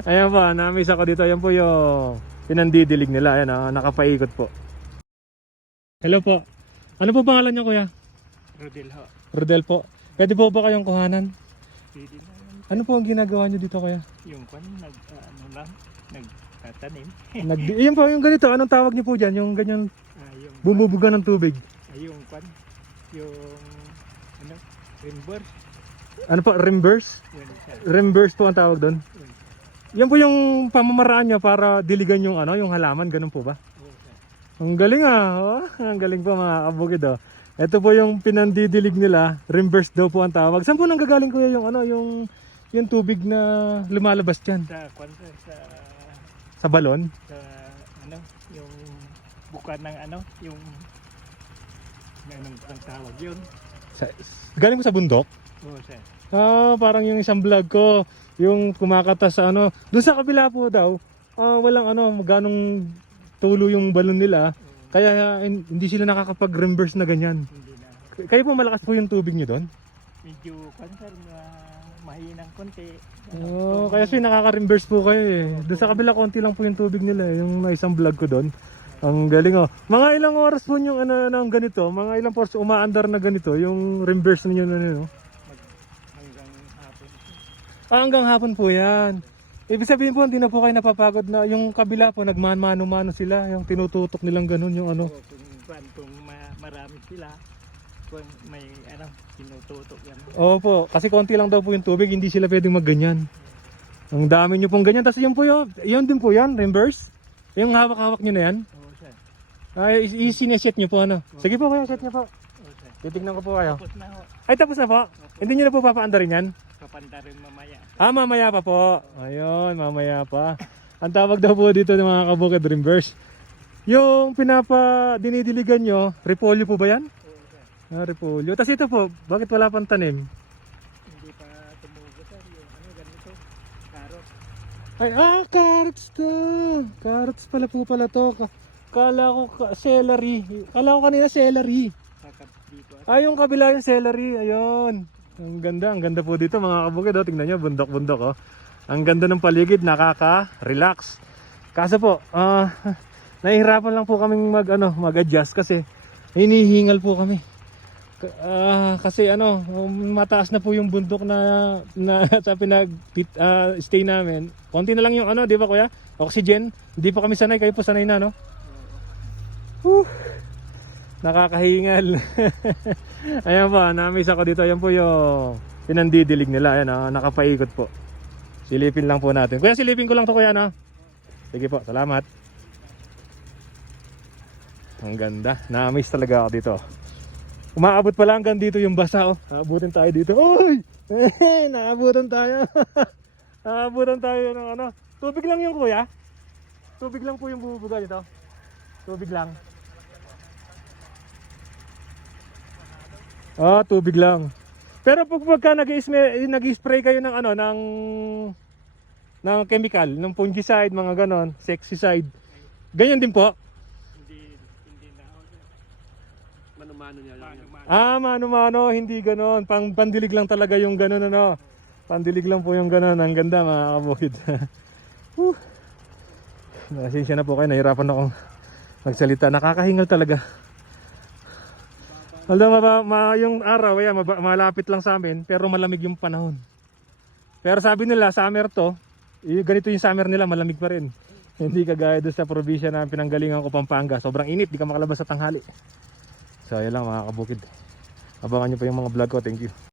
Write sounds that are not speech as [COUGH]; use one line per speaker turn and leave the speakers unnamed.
Ayan po, namiss ako dito. Ayan po yung pinandidilig nila. Ayan, ah, nakapaikot po. Hello po. Ano po pangalan niyo kuya?
Rodel ho.
Rodel po. Pwede po ba kayong kuhanan?
Pwede na.
Ano po ang ginagawa niyo dito kuya?
Yung kwan, nag, ah, ano lang, nagtatanim. [LAUGHS]
Nag Iyan po yung ganito. Anong tawag niyo po dyan? Yung ganyan
Ah, yung,
bumubuga ng tubig.
ah, yung kwan, yung, ano, reimburse.
Ano po? Reimburse?
Yun, sir.
Reimburse po ang tawag doon.
Yun.
Yan po yung pamamaraan niya para diligan yung ano, yung halaman, ganun po ba? Ang galing ah. Oh, ang galing po mga kabukid oh. Ito po yung pinandidilig nila, reimburse daw po ang tawag. Saan po nanggagaling kuya yung ano, yung yung tubig na lumalabas diyan
Sa sir, sa,
sa balon?
sa, ano, yung buka ng ano, yung, anong ang tawag yun.
Sa, galing mo sa bundok?
Oo, sir.
Ah, parang yung isang vlog ko, yung kumakata sa ano, doon sa kabila po daw, ah, walang ano, ganong tulo yung balon nila. Kaya ah, hin- hindi sila nakakapag-reimburse na ganyan.
na.
Kayo po malakas po yung tubig niyo doon?
Medyo, kwan, sir, ma- mahinang konti.
Oo, kaya siya nakaka-reimburse po kayo eh. Doon sa kabila konti lang po yung tubig nila eh. Yung isang vlog ko doon. Ang galing oh. Mga ilang oras po yung ano ng ganito, mga ilang oras umaandar na ganito, yung reimburse niyo na ano.
Hanggang hapon. sir.
Ah, hanggang hapon po yan. Ibig sabihin po, hindi na po kayo napapagod na yung kabila po, nagmano-mano sila, yung tinututok nilang ganun, yung ano.
Oo, kung, kung ma- marami sila, kung may ano, tinututok yan.
Opo, kasi konti lang daw po yung tubig, hindi sila pwedeng magganyan. Ang dami nyo pong ganyan. Tapos yun po yun, yun din po yan, reimburse. Yung hawak-hawak nyo na yan.
Oo, sir.
Ay, i-sineset nyo po ano. Sige po kayo, set nyo po. Titignan ko po kayo.
Tapos na ho.
Ay, tapos na po. Hindi nyo na po papaandarin yan?
Kapanda rin mamaya.
Ah, mamaya pa po. Ayun, mamaya pa. Ang tawag daw po dito ng mga kabukid reimburse. Yung pinapa dinidiligan nyo, repolyo po ba yan?
Oo, sir.
Ah, repolyo. Tapos ito po, bakit wala pang tanim?
Hindi pa tumugo, sir. Yung ano, ganito. Karot.
Ay, ah, carrots to. Carrots pala po pala to. Ka- Kala ko ka- celery. Kala ko kanina celery. Ah, yung kabila yung celery. Ayun. Ang ganda, ang ganda po dito mga kabukid. Oh. Tingnan nyo, bundok-bundok. Oh. Ang ganda ng paligid, nakaka-relax. Kaso po, ah, [LAUGHS] nahihirapan lang po kaming mag, ano, mag-adjust kasi hinihingal po kami. Ah, kasi ano, um, mataas na po yung bundok na, na [LAUGHS] sa pinag ah, namin. Konti na lang yung ano, di ba kuya? Oxygen. Hindi pa kami sanay, kayo po sanay na, no? Whew. Nakakahingal. [LAUGHS] Ayan po, namiss ako dito. Ayan po yung pinandidilig nila. Ayan, ah, nakapaikot po. Silipin lang po natin. Kuya, silipin ko lang to kuya, no? Sige po, salamat. Ang ganda. Namiss talaga ako dito. Umaabot pala hanggang dito yung basa, oh. Naabutin tayo dito. Uy! [LAUGHS] Naabutan tayo. [LAUGHS] naabutan tayo ng ano. Tubig lang yung kuya. Tubig lang po yung bumubuga dito. Tubig lang. Ah, tubig lang. Pero pag pagka nag-spray, kayo ng ano, ng ng chemical, ng fungicide, mga ganon, sexicide. Ganyan din po.
Hindi, hindi na.
Mano-mano niya lang.
Ah, mano-mano, hindi ganon. Pang pandilig lang talaga yung ganon ano. Pandilig lang po yung ganon. Ang ganda mga kabukid. [LAUGHS] Nasensya na po kayo, nahirapan akong magsalita. Nakakahingal talaga. Although maba, ma, yung araw, ayan, malapit lang sa amin, pero malamig yung panahon. Pero sabi nila, summer to, eh, ganito yung summer nila, malamig pa rin. [LAUGHS] Hindi kagaya doon sa probinsya na pinanggalingan ko Pampanga. Sobrang init, di ka makalabas sa tanghali. So, ayun lang mga kabukid. Abangan nyo pa yung mga vlog ko. Thank you.